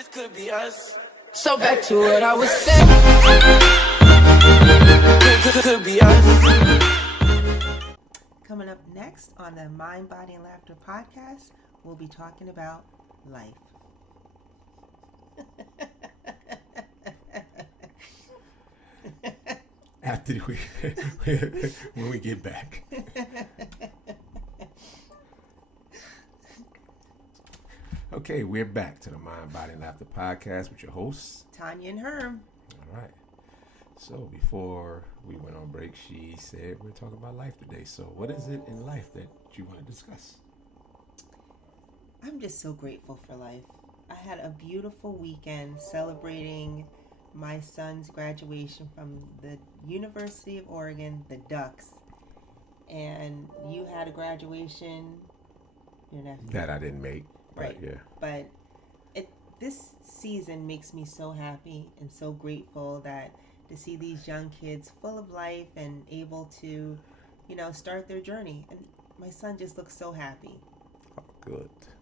This could be us. So back to what I was saying. Could be us. Coming up next on the Mind, Body, and Laughter podcast, we'll be talking about life. After when we get back. Okay, we're back to the Mind, Body, and Laughter podcast with your hosts, Tanya and Herm. All right. So before we went on break, she said we're talking about life today. So what is it in life that you want to discuss? I'm just so grateful for life. I had a beautiful weekend celebrating my son's graduation from the University of Oregon, the Ducks. And you had a graduation, your nephew. That I didn't make. Right. Yeah. But this season makes me so happy and so grateful that to see these young kids full of life and able to, start their journey. And my son just looks so happy. Oh,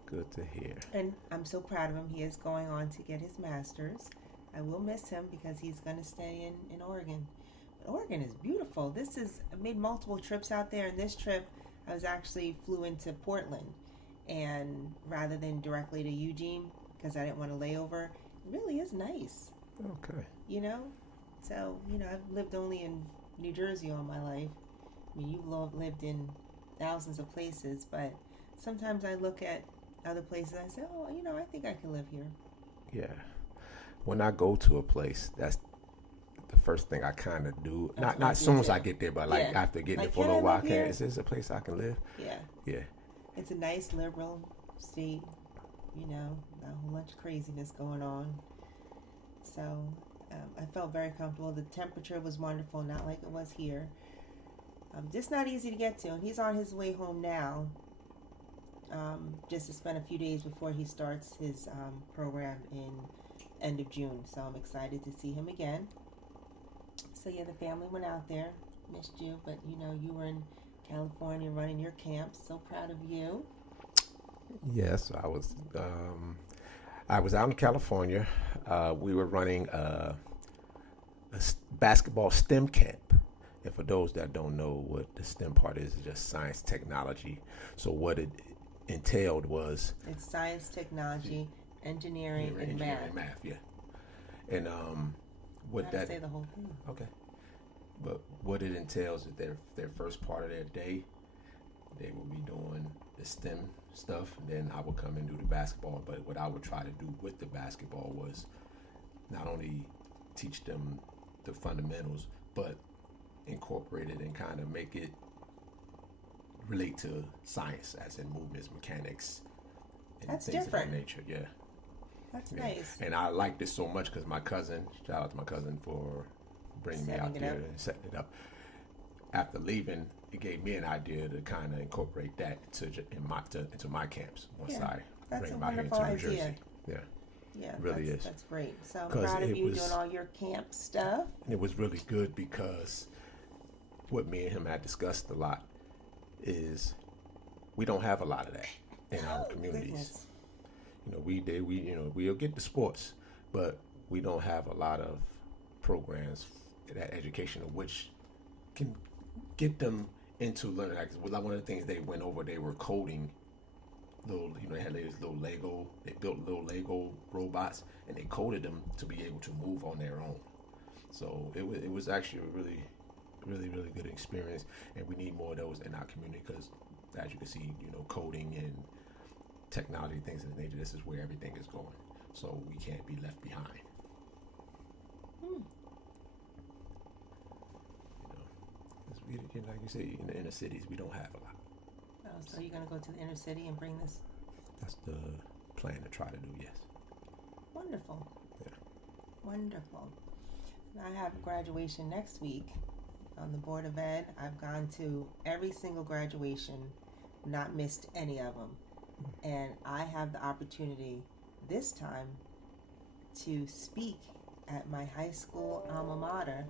good to hear. And I'm so proud of him. He is going on to get his master's. I will miss him because he's going to stay in Oregon. But Oregon is beautiful. I made multiple trips out there, and this trip I was actually flew into Portland, and rather than directly to Eugene because I didn't want to lay over, it really is nice. Okay. So, I've lived only in New Jersey all my life. I mean, you've lived in thousands of places, but sometimes I look at other places and I say, oh, I think I can live here. Yeah. When I go to a place, that's the first thing I kind of do. Not as soon as I get there, but after getting there for a little while, is this a place I can live? Yeah. Yeah. It's a nice liberal state, not a whole bunch of craziness going on. So I felt very comfortable. The temperature was wonderful, not like it was here. Just not easy to get to. And he's on his way home now, just to spend a few days before he starts his program in end of June. So I'm excited to see him again. So the family went out there. Missed you, but you were in California running your camp. So proud of you. Yes, I was. I was out in California. We were running a basketball STEM camp. And for those that don't know what the STEM part is, it's just science, technology. So what it entailed was... It's science, technology, engineering, and math. And math, yeah. And what that... say the whole thing. Okay. But what it entails is their first part of their day, they will be doing the STEM stuff, and then I would come and do the basketball. But what I would try to do with the basketball was not only teach them the fundamentals, but incorporate it and kind of make it relate to science, as in movements, mechanics, and That's things different. of that nature. Yeah. That's nice. And I liked it so much because my cousin, shout out to my cousin for bringing me out there and setting it up. After leaving, it gave me an idea to kind of incorporate that into my camps once I bring them out here into New Jersey. Yeah. Yeah, really is. That's great. So I'm proud of you doing all your camp stuff. It was really good because what me and him had discussed a lot is we don't have a lot of that in our communities. Goodness. We'll get the sports, but we don't have a lot of programs, that education of which can get them into learning. Like one of the things they went over, they were coding they had these little Lego, they built little Lego robots and they coded them to be able to move on their own. So it was actually a really, really, really good experience, and we need more of those in our community because, as you can see, coding and technology, things of the nature, this is where everything is going. So we can't be left behind. Like you say, in the inner cities, we don't have a lot. Oh, so you're going to go to the inner city and bring this? That's the plan to try to do, yes. Wonderful. Yeah. Wonderful. I have graduation next week on the Board of Ed. I've gone to every single graduation, not missed any of them. And I have the opportunity this time to speak at my high school alma mater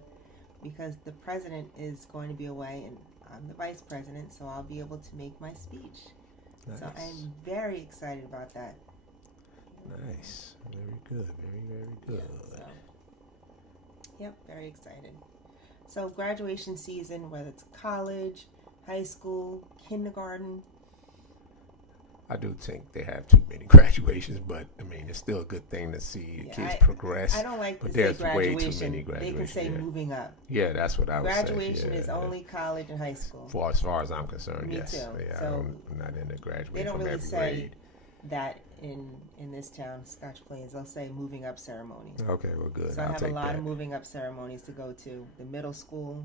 because the president is going to be away and I'm the vice president, so I'll be able to make my speech. Nice. So I'm very excited about that. Nice. Very good. Very, very good. Yeah, so, yep, very excited. So graduation season, whether it's college, high school, kindergarten. I do think they have too many graduations, but I mean, it's still a good thing to see kids progress. I don't like but to say there's way graduation. too many graduations. They can say moving up. Yeah, that's what I would say. Graduation is only college and high school. As far as I'm concerned, Me yes. too. Yeah, So I'm not into graduating they don't from really every say grade. that in this town, Scotch Plains. They'll say moving up ceremony. Okay, well, good. So I have a lot that. of moving up ceremonies to go to. The middle school,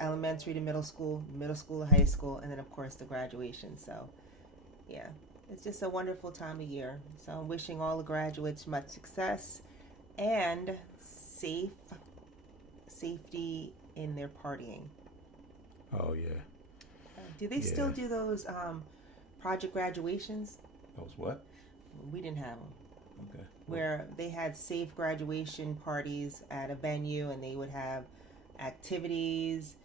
elementary to middle school to high school, and then of course the graduation. So, yeah, it's just a wonderful time of year. So I'm wishing all the graduates much success and safety in their partying. Oh yeah. Do they still do those project graduations? Those what? We didn't have them. Okay. Where they had safe graduation parties at a venue, and they would have activities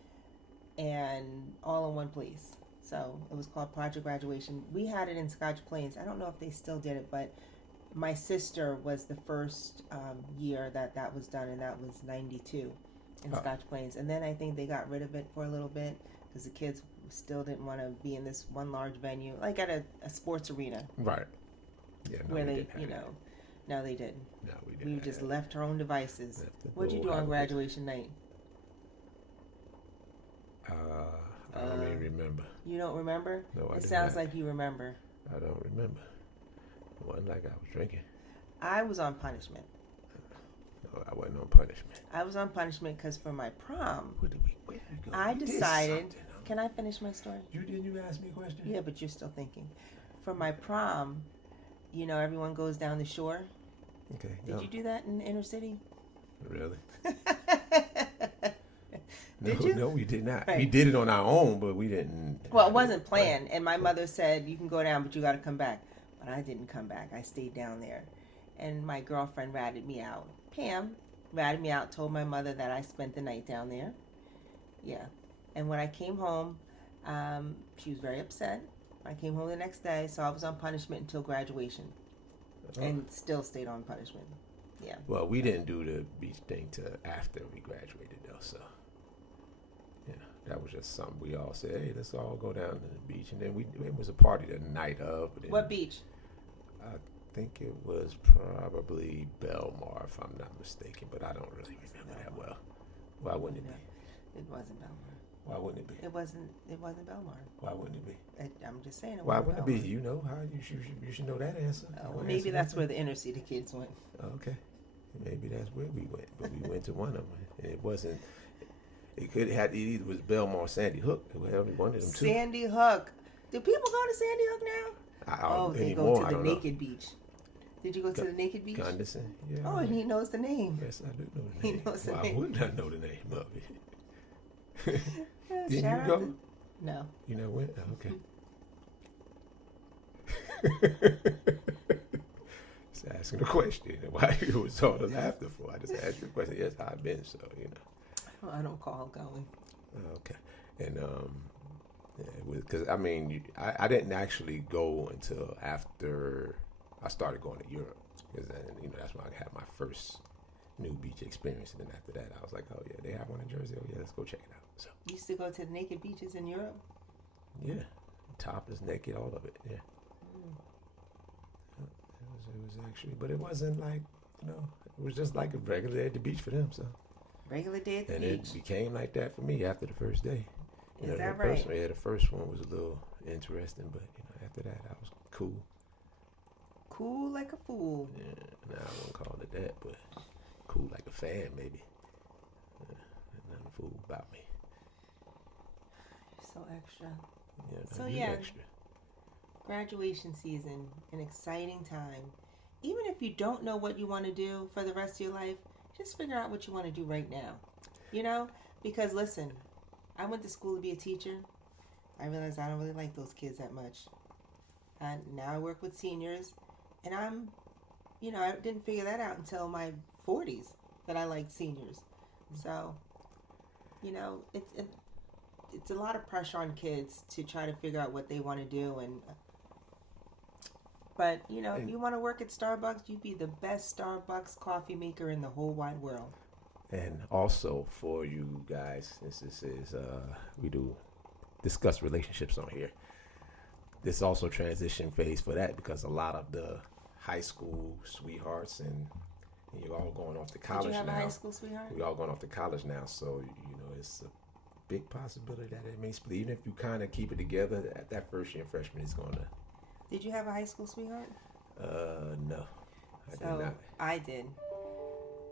and all in one place. So it was called Project Graduation. We had it in Scotch Plains. I don't know if they still did it, but my sister was the first year that was done, and that was 92 in Scotch Plains. And then I think they got rid of it for a little bit because the kids still didn't want to be in this one large venue, like at a sports arena. Right. Yeah. No, where they, didn't have no, they didn't. No, we didn't. We just left our own devices. What'd you do old on graduation night? I don't even remember. You don't remember? No, I It did sounds not. like you remember. I don't remember. It wasn't like I was drinking. I was on punishment. No, I wasn't on punishment. I was on punishment because for my prom, Where did we go? I We did decided. something. Can I finish my story? Didn't you ask me a question? Yeah, but you're still thinking. For my prom, everyone goes down the shore. Okay. Did you do that in the inner city? Really? Did no, you? No, we did not. Right. We did it on our own, but we didn't. Well, it wasn't planned, and my mother said, you can go down, but you got to come back. But I didn't come back. I stayed down there. And my girlfriend ratted me out. Pam ratted me out, told my mother that I spent the night down there. Yeah. And when I came home, she was very upset. I came home the next day, so I was on punishment until graduation. And still stayed on punishment. Yeah. Well, we didn't do the beach thing till after we graduated, though, so. Yeah, that was just something we all said, hey, let's all go down to the beach. And then it was a party the night of. But then, What beach? I think it was probably Belmar, if I'm not mistaken, but I don't really remember that well. Why wouldn't it be? It wasn't Belmar. Why wouldn't it be? It wasn't Belmar. Why wouldn't it be? I'm just saying it Why wasn't wouldn't it be? Belmar. You know how you should know that answer. Well, maybe that's where the inner city kids went. Okay, maybe that's where we went, but we went to one of them, and it wasn't. It either was Belmar or Sandy Hook. Whoever one of them two. Sandy Hook. Do people go to Sandy Hook now? They anymore, go I to the don't know. Naked Beach. Did you go to the Naked Beach? Gunderson. Yeah. Oh, and he knows the name. Yes, I do know the name. He knows the Why name. wouldn't I know the name of it? Yeah, Did shout you out go? to- No. You know what? Okay. Just asking a question. Why it was all the laughter for? I just asked you a question. Yes, I've been, so you know. I don't call going. Okay, and because I mean, I didn't actually go until after I started going to Europe, because then that's when I had my first new beach experience, and then after that, I was like, oh yeah, they have one in Jersey. Oh yeah, let's go check it out. So You used to go to the naked beaches in Europe? yeah, topless, naked, all of it. Yeah, it was actually, but it wasn't like it was just like a regular day at the beach for them. So. Regular day at the And beach. it became like that for me after the first day. Is that the right? the first one was a little interesting, but after that, I was cool. Cool like a fool. Yeah, nah, I wouldn't call it that, but cool like a fan, maybe. Nothing fool about me. So extra. Yeah, So, you yeah. extra. Graduation season, an exciting time. Even if you don't know what you want to do for the rest of your life, just figure out what you want to do right now. Because listen, I went to school to be a teacher. I realized I don't really like those kids that much. And now I work with seniors, and I didn't figure that out until my 40s that I liked seniors. So, it's a lot of pressure on kids to try to figure out what they want to do, and But, you know, if you want to work at Starbucks, you'd be the best Starbucks coffee maker in the whole wide world. And also for you guys, this is we do discuss relationships on here. This is also transition phase for that because a lot of the high school sweethearts and you're all going off to college now. Did you have a high school sweetheart? We're all going off to college now, so you know it's a big possibility that it may split. Even if you kind of keep it together, that first year freshman is going to. Did you have a high school sweetheart? No, I did not. I did.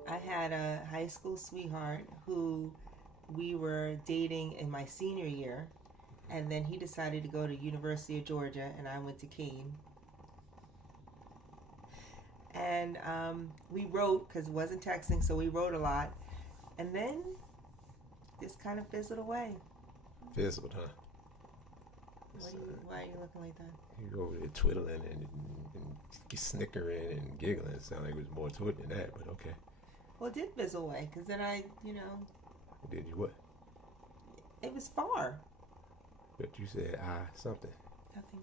I had a high school sweetheart who we were dating in my senior year, and then he decided to go to University of Georgia, and I went to Kean. And we wrote, because it wasn't texting, so we wrote a lot. And then this kind of fizzled away. Fizzled, huh? Why are you looking like that? You go over there twiddling and snickering and giggling. It sounded like it was more to it than that, but okay. Well, it did fizzle away, because then I, Did you what? it was far. But you said something. Nothing.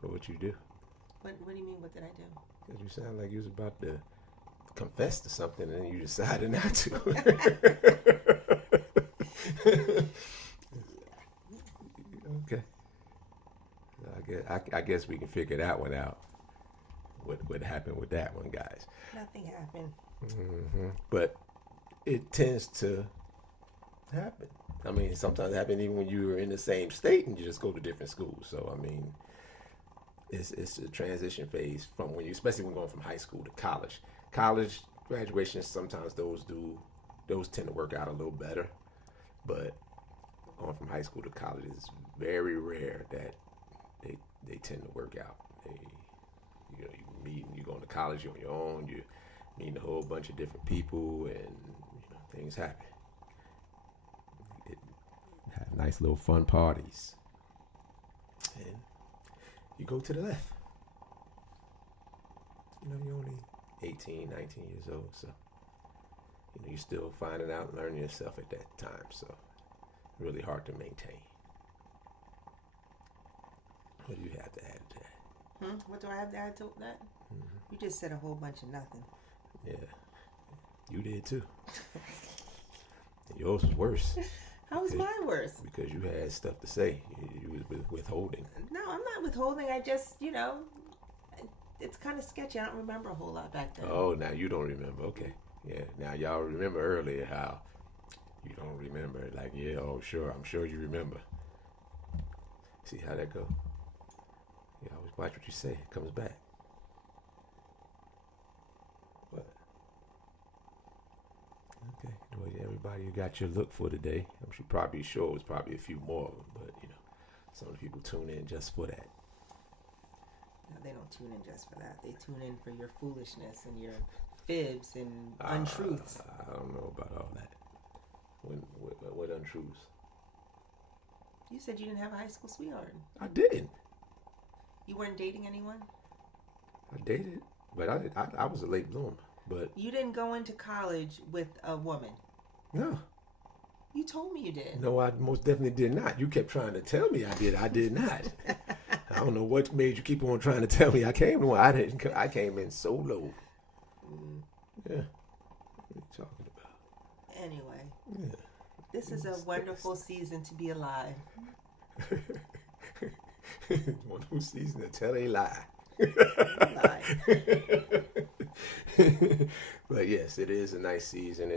But what you do? What do you mean, what did I do? Because you sound like you was about to confess to something and then you decided not to. Okay. I guess we can figure that one out. What happened with that one, guys? Nothing happened. Mm-hmm. But it tends to happen. I mean, sometimes it happens even when you're in the same state and you just go to different schools. So, I mean, it's a transition phase from when you, especially when going from high school to college. College graduations, sometimes those tend to work out a little better. But going from high school to college is very rare that they tend to work out. You meet, you going to college, you're on your own, you meeting a whole bunch of different people, and things happen. Have nice little fun parties, and you go to the left. You're only 18, 19 years old, so you're still finding out and learning yourself at that time. So really hard to maintain. What do you have to add to that? What do I have to add to that? Mm-hmm. You just said a whole bunch of nothing. Yeah, you did too. Yours was worse. How was mine worse? Because you had stuff to say. You was withholding. No, I'm not withholding. I just, it's kind of sketchy. I don't remember a whole lot back then. Oh, now you don't remember. Okay. Yeah, now y'all remember earlier how you don't remember. Like, yeah, oh, sure. I'm sure you remember. See how that go? You always watch what you say. It comes back. What? Okay. Well, everybody, you got your look for today. I'm probably sure it was probably a few more of them, but, some of the people tune in just for that. No, they don't tune in just for that. They tune in for your foolishness and your fibs and untruths. I don't know about all that. What untruths? You said you didn't have a high school sweetheart. I didn't. You weren't dating anyone? I dated, but I was a late bloomer. But you didn't go into college with a woman? No. You told me you did. No, I most definitely did not. You kept trying to tell me I did. I did not. I don't know what made you keep on trying to tell me I came to one. I didn't. I came in so low. Yeah. What are you talking about? Anyway. Yeah. This is a wonderful season to be alive. Wonderful season to tell a lie. But yes, it is a nice season.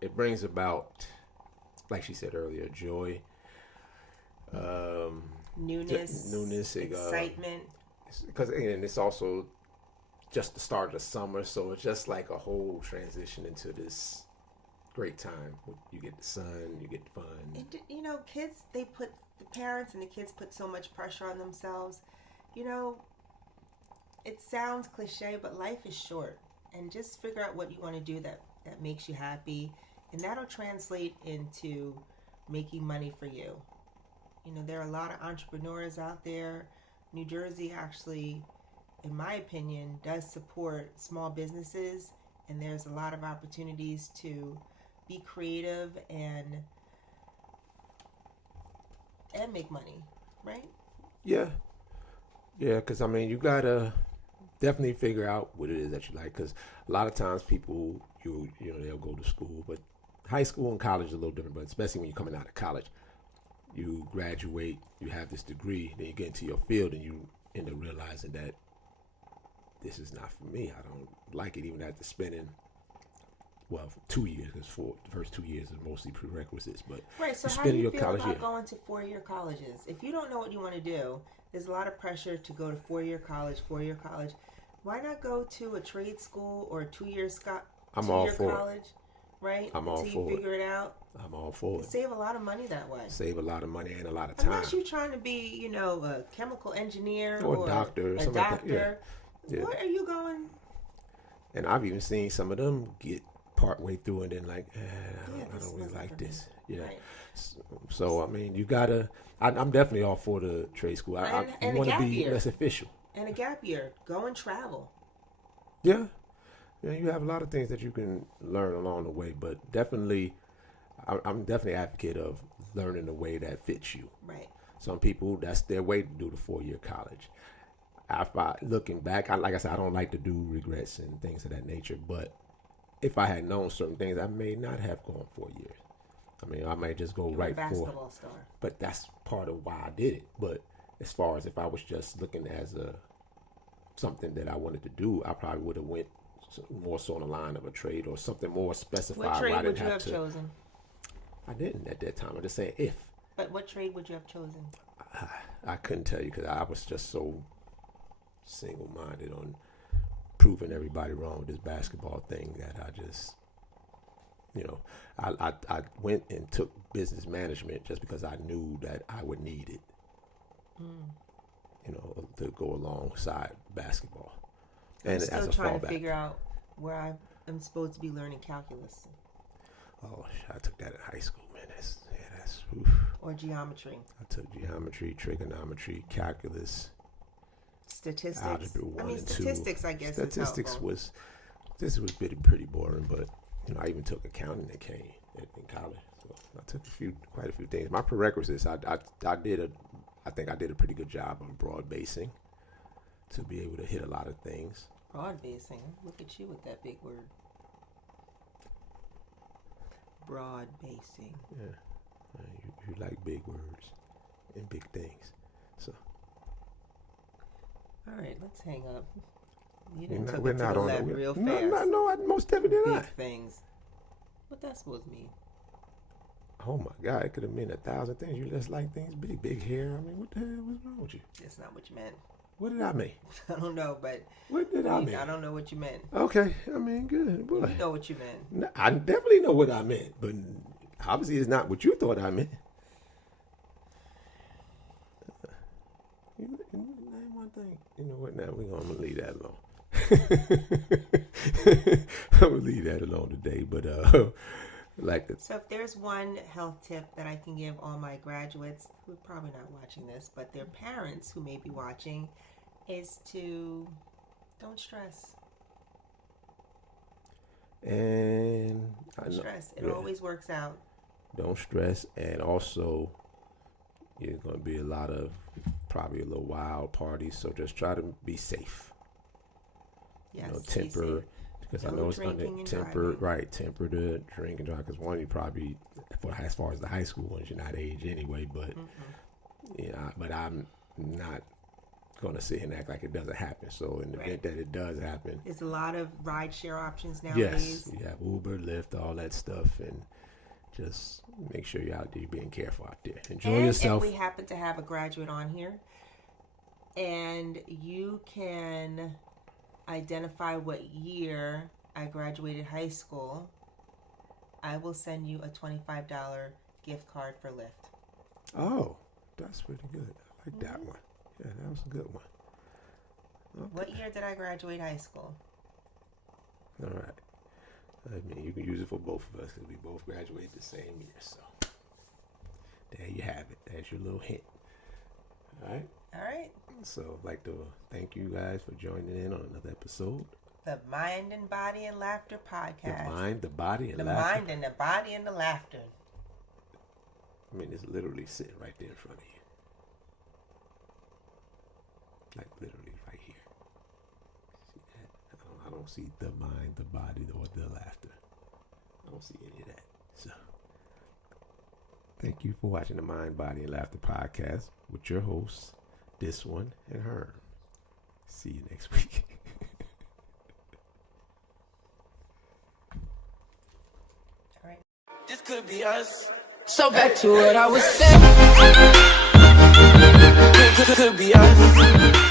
It brings about, like she said earlier, joy, newness, excitement. Because again, it's also just the start of the summer, so it's just like a whole transition into this great time. You get the sun, you get the fun. And, kids, the parents and the kids put so much pressure on themselves. It sounds cliche, but life is short. And just figure out what you want to do that makes you happy. And that'll translate into making money for you. There are a lot of entrepreneurs out there. New Jersey actually, in my opinion, does support small businesses. And there's a lot of opportunities to be creative and make money, right? Yeah. Yeah, because I mean, you gotta definitely figure out what it is that you like. Because a lot of times people, you know, they'll go to school, but high school and college is a little different. But especially when you're coming out of college, you graduate, you have this degree, then you get into your field, and you end up realizing that this is not for me. I don't like it, even after spending 2 years. Because for the first 2 years is mostly prerequisites, but Right. So you how do spending you your feel college about year. going to 4-year colleges? If you don't know what you want to do, there's a lot of pressure to go to 4-year college. 4-year college. Why not go to a trade school or a 2-year I'm all 2-year for it. college? Right. I'm all Until for you it. figure it out. I'm all for You it. save a lot of money that way. Save a lot of money and a lot of time. Unless you're trying to be, you know, a chemical engineer Or a doctor or a something like that. doctor. Yeah. What are you going? And I've even seen some of them get part way through and then like, I This don't really wasn't like for me. this. Yeah. Right. So I mean, you gotta. I'm definitely all for the trade school. I And a want to gap be year. less official. And a gap year. Go and travel. Yeah. Yeah. You have a lot of things that you can learn along the way, but definitely, I'm definitely an advocate of learning the way that fits you. Right. Some people, that's their way to do the 4-year college. Looking back, like I said, I don't like to do regrets and things of that nature. But if I had known certain things, I may not have gone 4 years. I mean, I might just go You're right a for. basketball star. But that's part of why I did it. But as far as if I was just looking as something that I wanted to do, I probably would have went more so on the line of a trade or something more specified. What where I trade didn't would you have to. chosen? I didn't at that time. I'm just saying if. But what trade would you have chosen? I couldn't tell you because I was just so single-minded on proving everybody wrong with this basketball thing that I just, you know, I went and took business management just because I knew that I would need it, you know, to go alongside basketball. I'm And still as a trying to fallback. figure out where I am supposed to be learning calculus Oh, I took that in high school, man. That's oof. or geometry, I took geometry, trigonometry, calculus. statistics. Algebra 1 I mean, and 2. statistics. I guess Statistics is was pretty boring, but you know I even took accounting that came in college. So I took quite a few things. My prerequisites, I think I did a pretty good job of broad basing to be able to hit a lot of things. broad basing. Look at you with that big word. Broad basing. Yeah, you like big words and big things. So All right, let's hang up. You we're didn't not, took we're it to not the on left the real no, fast. no, I most definitely did Big not. things. What that supposed to mean? Oh my God, it could have meant 1,000 things. You just like things big hair. I mean, what the hell was wrong with you? That's not what you meant. What did I mean? I don't know, but What did I mean? I don't know what you meant. Okay, I mean, good boy. You know what you meant. No, I definitely know what I meant, but obviously it's not what you thought I meant. Name one thing. You know what? Now I'm gonna leave that alone. I'm gonna leave that alone today. But like the So if there's one health tip that I can give all my graduates who are probably not watching this, but their parents who may be watching, is to don't stress. and I Don't know, stress. It yeah. always works out. Don't stress, and also you're gonna be probably a little wild parties. So just try to be safe. Yes. You know, be temper. safe. Because I No know it's under drinking and temper, driving. right? Temper to drink and drive. Because one, you probably, as far as the high school ones, you're not age anyway. But yeah, but I'm not gonna sit here and act like it doesn't happen. So in the Right. event that it does happen, There's a lot of ride share options yes, nowadays. you have Uber, Lyft, all that stuff, and just make sure you're out there, you're being careful out there. Enjoy And yourself. if we happen to have a graduate on here, and you can identify what year I graduated high school, I will send you a $25 gift card for Lyft. Oh, that's pretty good. I like that one. Yeah, that was a good one. Okay. What year did I graduate high school? All right. I mean, you can use it for both of us because we both graduated the same year. So there you have it. That's your little hint. All right. All right. So I'd like to thank you guys for joining in on another episode. The Mind and Body and Laughter podcast. The mind, the body, and The laughter. mind and the body and the laughter. I mean, it's literally sitting right there in front of you. Like literally right here. See that? I don't see the mind, the body, or the laughter. I don't see any of that. So thank you for watching the Mind, Body, and Laughter podcast with your hosts, this one and Herm. See you next week. All right. This could be us. So back to what I was saying. Could be us.